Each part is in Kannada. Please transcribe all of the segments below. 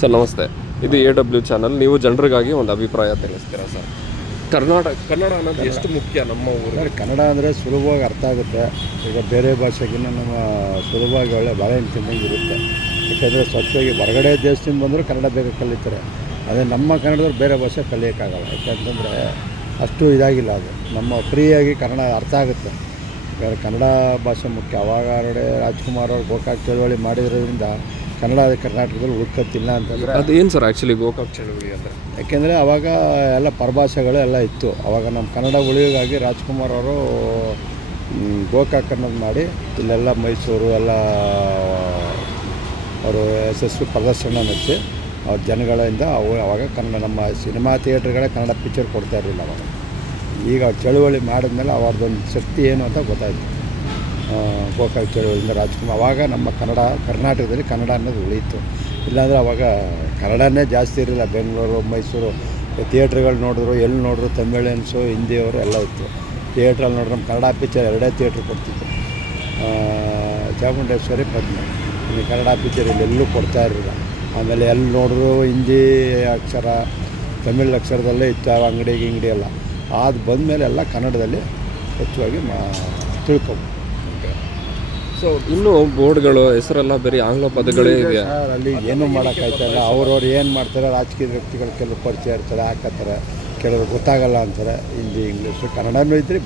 ಸರ್ ನಮಸ್ತೆ, ಇದು AW ಚಾನಲ್. ನೀವು ಜನರಿಗಾಗಿ ಒಂದು ಅಭಿಪ್ರಾಯ ತಿಳಿಸ್ತೀರಾ ಸರ್? ಕನ್ನಡ ಅನ್ನೋದು ಎಷ್ಟು ಮುಖ್ಯ ನಮ್ಮ ಊರಿಗೆ? ಕನ್ನಡ ಅಂದರೆ ಸುಲಭವಾಗಿ ಅರ್ಥ ಆಗುತ್ತೆ. ಈಗ ಬೇರೆ ಭಾಷೆಗಿನ್ನ ನಮ್ಮ ಸುಲಭವಾಗಿ ಒಳ್ಳೆ ಬಾಳೆಹಣ್ಣು ತಿಂದಂಗೆ ಇರುತ್ತೆ. ಯಾಕೆಂದರೆ ಸ್ವಚ್ಛವಾಗಿ ಹೊರಗಡೆ ದೇಶದಿಂದ ಬಂದರೂ ಕನ್ನಡ ಬೇಗ ಕಲಿತಾರೆ. ಅದೇ ನಮ್ಮ ಕನ್ನಡದವ್ರು ಬೇರೆ ಭಾಷೆ ಕಲಿಯೋಕ್ಕಾಗಲ್ಲ. ಯಾಕೆಂತಂದರೆ ಅಷ್ಟು ಇದಾಗಿಲ್ಲ. ಅದು ನಮ್ಮ ಫ್ರೀಯಾಗಿ ಕನ್ನಡ ಅರ್ಥ ಆಗುತ್ತೆ. ಕನ್ನಡ ಭಾಷೆ ಮುಖ್ಯ. ಅವಾಗ ರಾಜ್ಕುಮಾರ್ ಅವರು ಗೋಕಾಕ್ ಚಳವಳಿ ಮಾಡಿರೋದ್ರಿಂದ ಕನ್ನಡ ಕರ್ನಾಟಕದಲ್ಲಿ ಉಳ್ಕತ್ತಿಲ್ಲ ಅಂತಂದರೆ ಅದೇನು ಸರ್ ಆ್ಯಕ್ಚುಲಿ ಗೋಕಾಕ್ ಚಳವಳಿ ಅಂದರೆ? ಯಾಕೆಂದರೆ ಅವಾಗ ಎಲ್ಲ ಪರಭಾಷೆಗಳು ಎಲ್ಲ ಇತ್ತು. ಅವಾಗ ನಮ್ಮ ಕನ್ನಡ ಉಳಿಯೋಗಾಗಿ ರಾಜ್ಕುಮಾರ್ ಅವರು ಗೋಕಾಕ್ ಅನ್ನೋದು ಮಾಡಿ ಇಲ್ಲೆಲ್ಲ ಮೈಸೂರು ಎಲ್ಲ ಅವರು ಯಶಸ್ವಿ ಪ್ರದರ್ಶನ ನಡೆಸಿ ಅವ್ರ ಜನಗಳಿಂದ ಅವಾಗ ಕನ್ನಡ ನಮ್ಮ ಸಿನಿಮಾ ಥಿಯೇಟ್ರ್ಗಳೇ ಕನ್ನಡ ಪಿಕ್ಚರ್ ಕೊಡ್ತಾ ಇರಲಿಲ್ಲ ಅವಾಗ. ಈಗ ಅವ್ರು ಚಳುವಳಿ ಮಾಡಿದ್ಮೇಲೆ ಅವ್ರದ್ದೊಂದು ಶಕ್ತಿ ಏನು ಅಂತ ಗೊತ್ತಾಯಿತು. ಗೋಕಾಕ್ ಚಳುವಳಿಯಿಂದ ರಾಜ್ಕುಮಾರ್ ಅವಾಗ ನಮ್ಮ ಕರ್ನಾಟಕದಲ್ಲಿ ಕನ್ನಡ ಅನ್ನೋದು ಉಳಿಯಿತು. ಇಲ್ಲಾಂದರೆ ಅವಾಗ ಕನ್ನಡನೇ ಜಾಸ್ತಿ ಇರಲಿಲ್ಲ. ಬೆಂಗಳೂರು ಮೈಸೂರು ಥಿಯೇಟ್ರ್ಗಳು ನೋಡಿದ್ರು, ಎಲ್ಲಿ ನೋಡಿದ್ರು ತಮಿಳಿಯನ್ಸು ಹಿಂದಿಯವರು ಎಲ್ಲ ಇತ್ತು. ಥಿಯೇಟ್ರಲ್ಲಿ ನೋಡಿದ್ರೆ ನಮ್ಮ ಕನ್ನಡ ಪಿಕ್ಚರ್ 2 ಥಿಯೇಟ್ರ್ ಕೊಡ್ತಿತ್ತು, ಚಾಮುಂಡೇಶ್ವರಿ ಪದ್ಮ. ಕನ್ನಡ ಪಿಕ್ಚರ್ ಇಲ್ಲೆಲ್ಲೂ ಕೊಡ್ತಾ ಇರಲಿಲ್ಲ. ಆಮೇಲೆ ಎಲ್ಲಿ ನೋಡಿದ್ರು ಹಿಂದಿ ಅಕ್ಷರ ತಮಿಳ್ ಅಕ್ಷರದಲ್ಲೇ ಇತ್ತು ಅಂಗಡಿ ಎಲ್ಲ. ಅದು ಬಂದಮೇಲೆ ಎಲ್ಲ ಕನ್ನಡದಲ್ಲಿ ಹೆಚ್ಚಾಗಿ ತಿಳ್ಕೊಬೋದು. ಸೊ ಇನ್ನೂ ಬೋರ್ಡ್ಗಳು ಹೆಸರೆಲ್ಲ ಬರೀ ಆಂಗ್ಲ ಪದಗಳೇ ಇದೆ ಸರ್. ಅಲ್ಲಿ ಏನೂ ಮಾಡೋಕ್ಕಾಯ್ತಲ್ಲ. ಅವ್ರವ್ರು ಏನು ಮಾಡ್ತಾರೆ, ರಾಜಕೀಯ ವ್ಯಕ್ತಿಗಳು ಕೆಲವು ಪರಿಚಯ ಇರ್ತಾರೆ, ಹಾಕತ್ತಾರೆ. ಕೆಲವರು ಗೊತ್ತಾಗಲ್ಲ ಅಂತಾರೆ. ಹಿಂದಿ ಇಂಗ್ಲೀಷು ಕನ್ನಡನೂ ಇದ್ದರೆ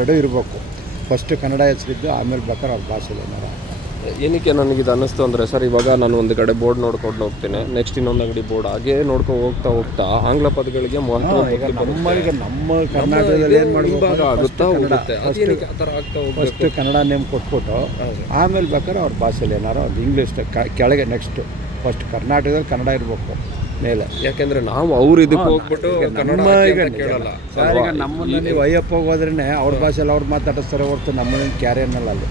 2 ಇರಬೇಕು. ಫಸ್ಟ್ ಕನ್ನಡ ಹೆಸರಿದ್ದು ಆಮೇಲೆ ಬೇಕಾದ್ರೆ ಅವ್ರ ಭಾಷೆಲಿ ಏನಾರ. ಏನಕ್ಕೆ ನನಗಿದು ಅನ್ನಿಸ್ತು ಅಂದರೆ ಸರ್, ಇವಾಗ ನಾನು ಒಂದು ಕಡೆ ಬೋರ್ಡ್ ನೋಡ್ಕೊಂಡು ಹೋಗ್ತೀನಿ, ನೆಕ್ಸ್ಟ್ ಇನ್ನೊಂದು ಅಂಗಡಿ ಬೋರ್ಡ್ ಹಾಗೇ ನೋಡ್ಕೊಂಡು ಹೋಗ್ತಾ ಆಂಗ್ಲ ಪದಗಳಿಗೆ ಮಹತ್ವ. ಈಗ ನಮ್ಮ ಕರ್ನಾಟಕದಲ್ಲಿ ಏನು ಮಾಡಬೇಕು ಆಗುತ್ತಾ ಹೋಗುತ್ತೆ. ಫಸ್ಟ್ ಕನ್ನಡ ನೇಮ್ ಕೊಟ್ಬಿಟ್ಟು ಆಮೇಲೆ ಬೇಕಾದ್ರೆ ಅವ್ರ ಭಾಷೆಲಿ ಏನಾರು ಒಂದು ಇಂಗ್ಲೀಷ್ ಕೆಳಗೆ ನೆಕ್ಸ್ಟ್. ಫಸ್ಟ್ ಕರ್ನಾಟಕದಲ್ಲಿ ಕನ್ನಡ ಇರಬೇಕು ಮೇಲೆ. ಯಾಕೆಂದರೆ ನಾವು ಅವ್ರು ಇದಕ್ಕೆ ಹೋಗ್ಬಿಟ್ಟು ಕೇಳಲ್ಲ. ಈಗ ನಮ್ಮನ್ನು ನೀವು ಅಯ್ಯಪ್ಪ ಹೋದ್ರೇ ಅವ್ರ ಭಾಷೆಯಲ್ಲಿ ಅವ್ರು ಮಾತಾಡಿಸ್ತಾರೆ ಹೊರತು ನಮ್ಮನ್ನ ಕ್ಯಾರೆ ಅನ್ನಲ್ಲ ಅಲ್ಲಿ.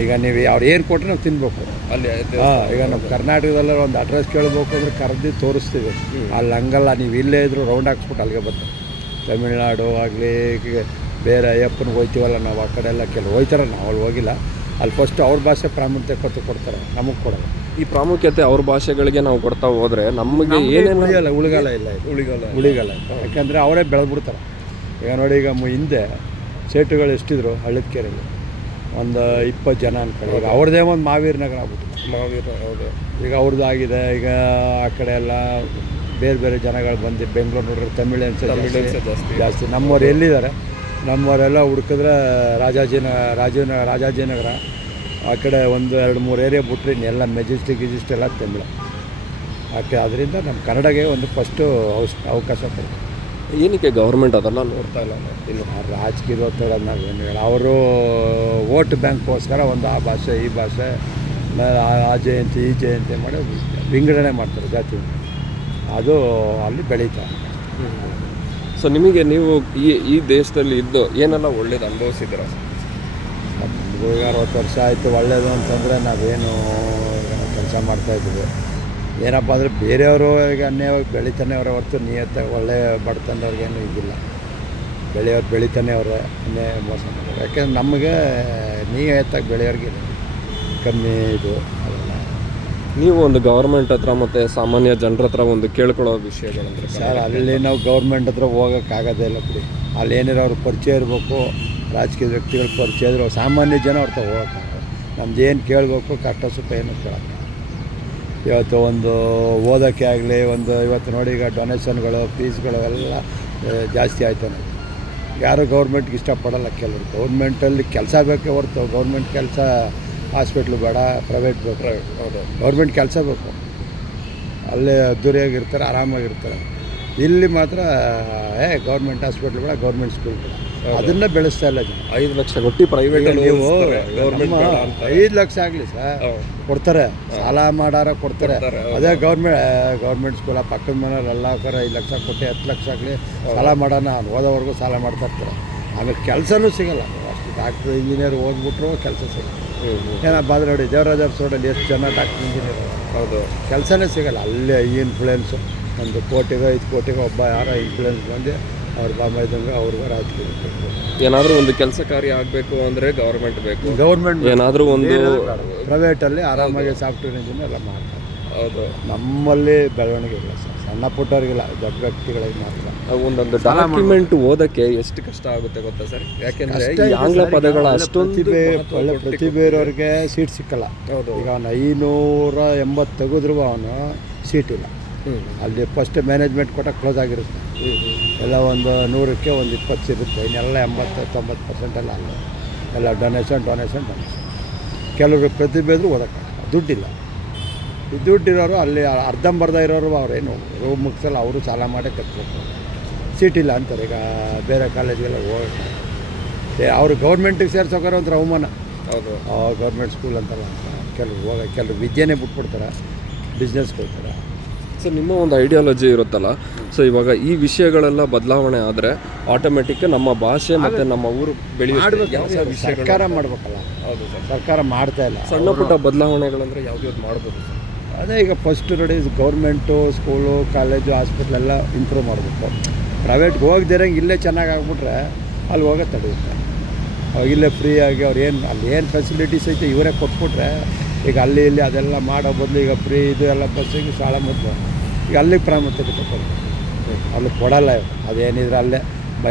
ಈಗ ನೀವು ಅವ್ರು ಏನು ಕೊಟ್ಟರೆ ನಾವು ತಿನ್ಬೇಕು ಅಲ್ಲಿ. ಈಗ ನಮ್ಮ ಕರ್ನಾಟಕದಲ್ಲಿ ಒಂದು ಅಡ್ರೆಸ್ ಕೇಳಬೇಕು ಅಂದರೆ ಕರೆದು ತೋರಿಸ್ತೀವಿ. ಅಲ್ಲಿ ಹಂಗಲ್ಲ. ನೀವು ಇಲ್ಲೇ ಇದ್ದರೂ ರೌಂಡ್ ಹಾಕ್ಸ್ಬಿಟ್ಟು ಅಲ್ಲಿಗೆ ಬರ್ತಾರೆ. ತಮಿಳ್ನಾಡು ಆಗಲಿ ಬೇರೆ ಅಯ್ಯಪ್ಪನಿಗೆ ಹೋಗ್ತೀವಲ್ಲ ನಾವು, ಆ ಕಡೆ ಎಲ್ಲ ಕೆಲವು ಹೋಗ್ತಾರೆ. ನಾವು ಅಲ್ಲಿ ಹೋಗಿಲ್ಲ. ಅಲ್ಲಿ ಫಸ್ಟ್ ಅವ್ರ ಭಾಷೆ ಪ್ರಾಮುಖ್ಯತೆ ಕೊಡ್ತಾರೆ, ನಮಗೆ ಕೊಡೋಲ್ಲ. ಈ ಪ್ರಾಮುಖ್ಯತೆ ಅವ್ರ ಭಾಷೆಗಳಿಗೆ ನಾವು ಕೊಡ್ತಾ ಹೋದರೆ ನಮಗೆ ಏನೇನು ಉಳಿಗಾಲ ಇಲ್ಲ. ಉಳಿಗಾಲ ಯಾಕೆಂದರೆ ಅವರೇ ಬೆಳೆದ್ಬಿಡ್ತಾರೆ. ಈಗ ನೋಡಿ, ಈಗ ಹಿಂದೆ ಸೇಟುಗಳು ಎಷ್ಟಿದ್ರು ಹಳ್ಳದಕೆರೆಯಲ್ಲಿ, ಒಂದು 20 ಜನ ಅನ್ಕೊಳ್ಳಿ. ಈಗ ಅವ್ರದ್ದೇ ಒಂದು ಮಾವೀರ್ ನಗರ ಆಗ್ಬಿಟ್ಟು. ಹೌದು. ಈಗ ಅವ್ರದ್ದು ಆಗಿದೆ. ಈಗ ಆ ಕಡೆ ಎಲ್ಲ ಬೇರೆ ಬೇರೆ ಜನಗಳು ಬಂದು ಬೆಂಗಳೂರು ನೋಡ್ರೆ ತಮಿಳಿಯನ್ಸ್ ಜಾಸ್ತಿ. ನಮ್ಮವ್ರು ಎಲ್ಲಿದ್ದಾರೆ? ನಮ್ಮವರೆಲ್ಲ ಹುಡುಕಿದ್ರೆ ರಾಜಾಜಿನಗರ ಆ ಕಡೆ 1-2-3 ಏರಿಯಾ ಬಿಟ್ಟರೆ ಇನ್ನೆಲ್ಲ ಮೆಜೆಸ್ಟಿಕ್ ಎಲ್ಲ ತಮಿಳು. ಅದರಿಂದ ನಮ್ಮ ಕನ್ನಡಗೆ ಒಂದು ಫಸ್ಟು ಅವಕಾಶ ಕೊಡ್ತೀವಿ. ಏನಕ್ಕೆ ಗೌರ್ಮೆಂಟ್ ಅದೆಲ್ಲ ನೋಡ್ತಾ ಇಲ್ಲ? ಇಲ್ಲ, ರಾಜಕೀಯ ಒತ್ತಡ ನಾವೇನು ಹೇಳ. ಅವರು ವೋಟ್ ಬ್ಯಾಂಕ್ಗೋಸ್ಕರ ಒಂದು ಆ ಭಾಷೆ ಈ ಭಾಷೆ ಆ ಜಯಂತಿ ಈ ಜಯಂತಿ ಮಾಡಿ ವಿಂಗಡಣೆ ಮಾಡ್ತಾರೆ ಜಾತಿ. ಅದು ಅಲ್ಲಿ ಬೆಳೀತಾರೆ. ಸೊ ನಿಮಗೆ ನೀವು ಈ ದೇಶದಲ್ಲಿ ಇದ್ದು ಏನೆಲ್ಲ ಒಳ್ಳೇದು ಅನುಭವಿಸಿದ್ದೀರ? ನಮಗೂ ಈಗ 60 ವರ್ಷ ಆಯಿತು. ಒಳ್ಳೆಯದು ಅಂತಂದರೆ ನಾವೇನು ಕೆಲಸ ಮಾಡ್ತಾಯಿದ್ದೀವಿ. ಏನಪ್ಪ ಅಂದರೆ ಬೇರೆಯವರು ಈಗ ಅನ್ಯಾಯವಾಗಿ ಬೆಳಿತಾನೆ ಅವರೇ ಹೊರತು ನಿಯತ್ತಾಗಿ ಒಳ್ಳೆ ಬಡತನದವ್ರಿಗೇನು ಇದಿಲ್ಲ. ಬೆಳಿತಾನೆ ಅವರೇ ಅನ್ಯಾಯ ಮೋಸ ಮಾಡ್ತಾರೆ. ಯಾಕೆಂದ್ರೆ ನಮಗೆ ನಿಯತ್ತಾಗಿ ಬೆಳೆಯೋರಿಗೆ ಕಮ್ಮಿ ಇದು ಅದೆಲ್ಲ. ನೀವು ಒಂದು ಗೌರ್ಮೆಂಟ್ ಹತ್ರ ಮತ್ತು ಸಾಮಾನ್ಯ ಜನರ ಹತ್ರ ಒಂದು ಕೇಳ್ಕೊಳ್ಳೋ ವಿಷಯಗಳಂದ್ರೆ ಸರ್, ಅಲ್ಲಿ ನಾವು ಗೌರ್ಮೆಂಟ್ ಹತ್ರ ಹೋಗೋಕ್ಕಾಗೋದೇ ಇಲ್ಲ ಬಿಡಿ. ಅಲ್ಲಿ ಏನಾರು ಅವ್ರ ಪರಿಚಯ ಇರಬೇಕು, ರಾಜಕೀಯ ವ್ಯಕ್ತಿಗಳ ಪರಿಚಯ ಇದ್ರೆ ಸಾಮಾನ್ಯ ಜನ ಅವ್ರ ಹತ್ರ ಹೋಗೋಕ್ಕಾಗಲ್ಲ. ನಮ್ದು ಏನು ಕೇಳಬೇಕು, ಕಷ್ಟ ಸುಖ ಏನು ಕೇಳೋಲ್ಲ. ಇವತ್ತು ಒಂದು ಓದೋಕ್ಕೆ ಆಗಲಿ ಇವತ್ತು ನೋಡಿ, ಈಗ ಡೊನೇಷನ್ಗಳು ಫೀಸ್ಗಳು ಎಲ್ಲ ಜಾಸ್ತಿ ಆಯ್ತಾನೆ. ಯಾರು ಗೌರ್ಮೆಂಟ್ಗೆ ಇಷ್ಟಪಡಲ್ಲ. ಕೆಲವರು ಗೌರ್ಮೆಂಟಲ್ಲಿ ಕೆಲಸ ಬೇಕೇ ಹೊರತು ಗೌರ್ಮೆಂಟ್ ಕೆಲಸ ಹಾಸ್ಪಿಟ್ಲು ಬೇಡ, ಪ್ರೈವೇಟ್ ಬೇಕು. ಹೌದು, ಗೌರ್ಮೆಂಟ್ ಕೆಲಸ ಬೇಕು. ಅಲ್ಲೇ ಅದ್ದೂರಿಯಾಗಿರ್ತಾರೆ, ಆರಾಮಾಗಿರ್ತಾರೆ. ಇಲ್ಲಿ ಮಾತ್ರ ಗೌರ್ಮೆಂಟ್ ಹಾಸ್ಪಿಟ್ಲ್ ಬೇಡ, ಗೌರ್ಮೆಂಟ್ ಸ್ಕೂಲ್ ಬೇಡ. ಅದನ್ನೇ ಬೆಳೆಸ್ತಾ ಇಲ್ಲ ಜನ. 5 ಲಕ್ಷ ಕೊಟ್ಟು ಪ್ರೈವೇಟ್ ನೀವು 5 ಲಕ್ಷ ಆಗಲಿ ಸರ್ ಕೊಡ್ತಾರೆ, ಸಾಲ ಮಾಡಾರ ಕೊಡ್ತಾರೆ. ಅದೇ ಗೌರ್ಮೆಂಟ್ ಸ್ಕೂಲ ಪಕ್ಕದ ಮನೆಯವ್ರೆಲ್ಲ 5 ಲಕ್ಷ ಕೊಟ್ಟು 10 ಲಕ್ಷ ಆಗಲಿ ಸಾಲ ಮಾಡೋಣ ಓದೋವರೆಗೂ ಸಾಲ ಮಾಡ್ತಾ ಇರ್ತಾರೆ. ಆಮೇಲೆ ಕೆಲಸನೂ ಸಿಗೋಲ್ಲ. ಅಷ್ಟು ಡಾಕ್ಟ್ರು ಇಂಜಿನಿಯರ್ ಓದ್ಬಿಟ್ರು ಕೆಲಸ ಸಿಗೋಲ್ಲ. ಏನಪ್ಪ ಅಂದರೆ ನೋಡಿ, ದೇವರಾಜ ರೋಡಲ್ಲಿ ಎಷ್ಟು ಜನ ಡಾಕ್ಟ್ರ್ ಇಂಜಿನಿಯರ್. ಹೌದು, ಕೆಲಸನೇ ಸಿಗೋಲ್ಲ. ಅಲ್ಲೇ ಇನ್ಫ್ಲೂಯೆನ್ಸು 1 ಕೋಟಿಗೋ 5 ಕೋಟಿಗೋ ಒಬ್ಬ ಯಾರೋ ಇನ್ಫ್ಲೂಯೆನ್ಸ್ ಬಂದು ಅವ್ರ ಬಾಂಬೈದಂಗೆ ಅವ್ರಿಗೆ ರಾಜಕೀಯ ಏನಾದರೂ ಒಂದು ಕೆಲಸ ಕಾರ್ಯ ಆಗಬೇಕು ಅಂದರೆ ಗೌರ್ಮೆಂಟ್ ಬೇಕು. ಗೌರ್ಮೆಂಟ್ ಏನಾದರೂ ಒಂದು ಪ್ರೈವೇಟಲ್ಲಿ ಆರಾಮಾಗಿ ಸಾಫ್ಟ್ವೇರ್ ಇಂಜಿನಿಯರ್ ಎಲ್ಲ ಮಾಡ್ತಾರೆ. ಹೌದು. ನಮ್ಮಲ್ಲಿ ಬೆಳವಣಿಗೆ ಇಲ್ಲ ಸರ್, ಸಣ್ಣ ಪುಟ್ಟವ್ರಿಗಿಲ್ಲ, ದೊಡ್ಡ ವ್ಯಕ್ತಿಗಳಿಗೆ ಮಾತ್ರ. ಒಂದೊಂದು ಡಾಕ್ಯುಮೆಂಟ್ ಓದಕ್ಕೆ ಎಷ್ಟು ಕಷ್ಟ ಆಗುತ್ತೆ ಗೊತ್ತಾ ಸರ್? ಯಾಕೆಂದ್ರೆ ಈ ಆಂಗ್ಲ ಪದಗಳ ಅಷ್ಟೊಂದು ಒಳ್ಳೆ ಪ್ರತಿಭೆ ಇರೋರಿಗೆ ಸೀಟ್ ಸಿಕ್ಕಲ್ಲ. ಹೌದು. ಈಗ ಅವನು 580 ತೆಗೆದ್ರು ಅವನು ಸೀಟ್ ಇಲ್ಲ. ಅಲ್ಲಿ ಫಸ್ಟ್ ಮ್ಯಾನೇಜ್ಮೆಂಟ್ ಕೊಟ್ಟ ಕ್ಲೋಸ್ ಆಗಿರುತ್ತೆ. ಎಲ್ಲ ಒಂದು 100ಕ್ಕೆ ಒಂದು 20 ಸಿಗುತ್ತೆ, ಇನ್ನೆಲ್ಲ 80-90% ಎಲ್ಲ ಅಲ್ಲ, ಎಲ್ಲ ಡೊನೇಷನ್. ಕೆಲವರು ಪ್ರತಿಭೆ ಇದ್ರೂ ಓದೋಕ್ಕಾಗಲ್ಲ, ದುಡ್ಡಿಲ್ಲ. ಈ ದುಡ್ಡಿರೋರು ಅಲ್ಲಿ ಅರ್ಧಂಬರ್ಧ ಇರೋರು ಅವರೇನು ರೂಮ್ ಮುಗಿಸಲ್ಲ, ಅವರು ಸಾಲ ಮಾಡೇ ಕಟ್ಟಬೇಕು. ಸೀಟಿಲ್ಲ ಅಂತಾರೆ. ಈಗ ಬೇರೆ ಕಾಲೇಜ್ಗೆಲ್ಲ ಹೋಗಿ ಅವರು ಗೌರ್ಮೆಂಟಿಗೆ ಸೇರ್ಸೋಕಾರ ಒಂಥರ ಅವಮಾನ. ಹೌದು. ಗೌರ್ಮೆಂಟ್ ಸ್ಕೂಲ್ ಅಂತಲ್ಲ ಅಂತ ಕೆಲವರು ವಿದ್ಯೆನೇ ಬಿಟ್ಬಿಡ್ತಾರೆ, ಬಿಸ್ನೆಸ್ಗೆ ಹೋಗ್ತಾರೆ. ಸೊ ನಿಮ್ಮ ಒಂದು ಐಡಿಯಾಲಜಿ ಇರುತ್ತಲ್ಲ, ಸೊ ಇವಾಗ ಈ ವಿಷಯಗಳೆಲ್ಲ ಬದಲಾವಣೆ ಆದರೆ ಆಟೋಮೆಟಿಕ್ ನಮ್ಮ ಭಾಷೆ ಮತ್ತು ನಮ್ಮ ಊರು ಬೆಳೆಯುತ್ತೆ. ಸರ್ಕಾರ ಮಾಡಬೇಕಲ್ಲ. ಹೌದು ಸರ್. ಸರ್ಕಾರ ಮಾಡ್ತಾ ಇಲ್ಲ. ಸಣ್ಣ ಪುಟ್ಟ ಬದಲಾವಣೆಗಳಂದರೆ ಯಾವ್ದು ಮಾಡ್ಬೋದು ಸರ್? ಅದೇ ಈಗ ಫಸ್ಟ್ ನೋಡಿ, ಗೌರ್ಮೆಂಟು ಸ್ಕೂಲು ಕಾಲೇಜು ಹಾಸ್ಪಿಟ್ಲೆಲ್ಲ ಇಂಪ್ರೂವ್ ಮಾಡಬೇಕು. ಪ್ರೈವೇಟ್ಗೆ ಹೋಗ್ದಿರಂಗೆ ಇಲ್ಲೇ ಚೆನ್ನಾಗಿ ಆಗ್ಬಿಟ್ರೆ ಅಲ್ಲಿ ಹೋಗೋ ತಡೆಯುತ್ತೆ. ಇಲ್ಲೇ ಫ್ರೀಯಾಗಿ ಅವ್ರು ಅಲ್ಲಿ ಏನು ಫೆಸಿಲಿಟೀಸ್ ಐತೆ ಇವರೇ ಕೊಟ್ಬಿಟ್ರೆ, ಈಗ ಅಲ್ಲಿ ಇಲ್ಲಿ ಅದೆಲ್ಲ ಮಾಡೋ ಬದಲು ಈಗ ಫ್ರೀ ಇದು ಎಲ್ಲ ಬಸ್ಸಿಗೆ ಸಾಲ ಮೊದಲು ಈಗ ಅಲ್ಲಿಗೆ ಪ್ರಾಮುಖ್ಯತೆ ಕೊಡಬೇಕು. ಅಲ್ಲಿ ಕೊಡಲ್ಲ ಇವರು. ಅದೇನಿದ್ರೆ ಅಲ್ಲೇ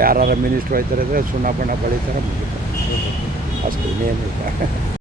ಯಾರು ಮಿನಿಸ್ಟ್ರು ಹೋಯ್ತಾರೆ ಸುಣ್ಣ ಬಣ್ಣ ಬಳಿತಾರೆ, ಮುಗಿತಾರೆ ಅಷ್ಟು ಇನ್ನೇನಿಲ್ಲ.